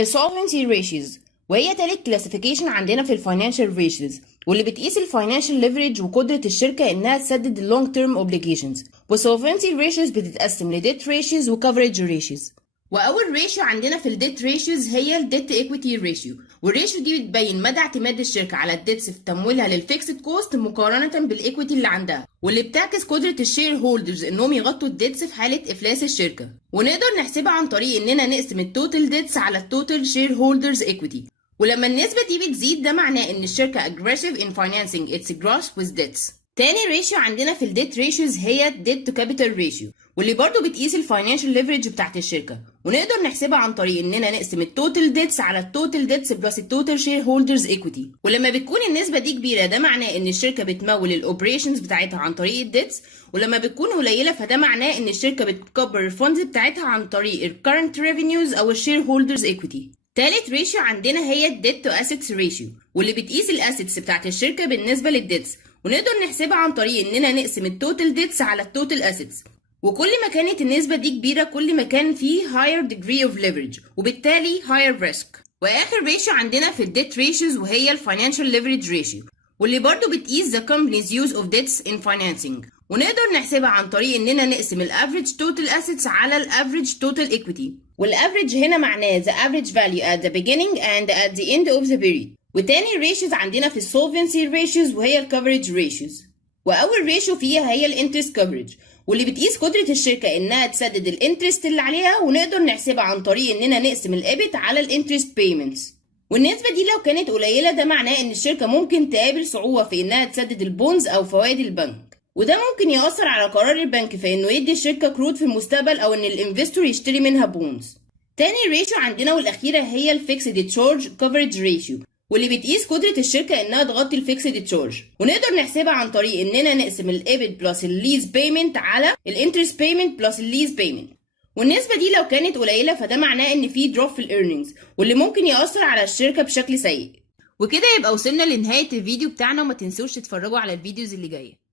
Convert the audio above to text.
السولفنسي ريشيوز، وهي تالت كلاسيفيكيشن عندنا في الفاينانشال ريشيوز، واللي بتقيس الفاينانشال ليفريج وقدرة الشركة إنها تسدد اللونج تيرم اوبليجيشنز. والسولفنسي ريشيوز بتتقسم لديت ريشيوز وكفرج ريشيوز. واول ريشيو عندنا في الديت ريشيوز هي الديت ايكويتي ريشيو، والريشيو دي بتبين مدى اعتماد الشركه على الديتس في تمويلها للفيكسد كوست مقارنه بالايكويتي اللي عندها، واللي بتعكس قدره الشير هولدرز انهم يغطوا الديتس في حاله افلاس الشركه. ونقدر نحسبها عن طريق اننا نقسم التوتال ديتس على التوتال شير هولدرز ايكويتي، ولما النسبه دي بتزيد ده معناه ان الشركه aggressive in financing its growth with debts. تاني ريشيو عندنا في الديت ريشيوز هي الديت تو كابيتال ريشيو، واللي برضو بتقيس الفاينانشال ليفريج بتاعت الشركه، ونقدر نحسبها عن طريق اننا نقسم التوتال ديتس على التوتال ديتس بلس التوتال شير هولدرز ايكويتي. ولما بتكون النسبه دي كبيره ده معناه ان الشركه بتمول الاوبريشنز بتاعتها عن طريق الديتس، ولما بتكون قليله فده معناه ان الشركه بتكبر الفندز بتاعتها عن طريق الكرنت ريفينيوز او الشير هولدرز ايكويتي. تالت ريشيو عندنا هي الديت تو اسيتس ريشيو، واللي بتقيس الاسيتس بتاعت الشركه بالنسبه للديتس، ونقدر نحسبها عن طريق اننا نقسم التوتال ديتس على التوتال اسيتس. وكل ما كانت النسبة دي كبيرة كل ما كان فيه higher degree of leverage وبالتالي higher risk. واخر ريشيو عندنا في الديت ريشيوز وهي الفاينانشال ليفريج ريشيو، واللي برضو بتقيس the company's use of debts in financing، ونقدر نحسبها عن طريق اننا نقسم الافريج توتال assets على الافريج توتال equity. والافريج هنا معناه the average value at the beginning and at the end of the period. وتاني ريشيوز عندنا في السولفنسي ريشيوز وهي الكفرج ريشيوز، واول ريشيو فيها هي الانترست كفرج، واللي بتقيس قدرة الشركة انها تسدد الانترست اللي عليها، ونقدر نحسبها عن طريق اننا نقسم الابت على الانترست بيمنتس. والنسبة دي لو كانت قليلة ده معناه ان الشركة ممكن تقابل صعوبة في انها تسدد البونز او فوائد البنك، وده ممكن يأثر على قرار البنك في انه يدي الشركة قروض في المستقبل او ان الانفستور يشتري منها بونز. تاني ريشيو عندنا والاخيرة هي الفيكسد تشارج كفرج ريشيو، واللي بتقيس قدرة الشركة انها تغطي الفيكسد تشارج، ونقدر نحسبها عن طريق اننا نقسم الابت بلس الليز بيمنت على الانترست بيمنت بلس الليز بيمنت. والنسبة دي لو كانت قليلة فده معناه ان في دروب في الايرنينجز، واللي ممكن يأثر على الشركة بشكل سيء. وكده يبقى وصلنا لنهاية الفيديو بتاعنا، وما تنسوش تتفرجوا على الفيديوز اللي جاية.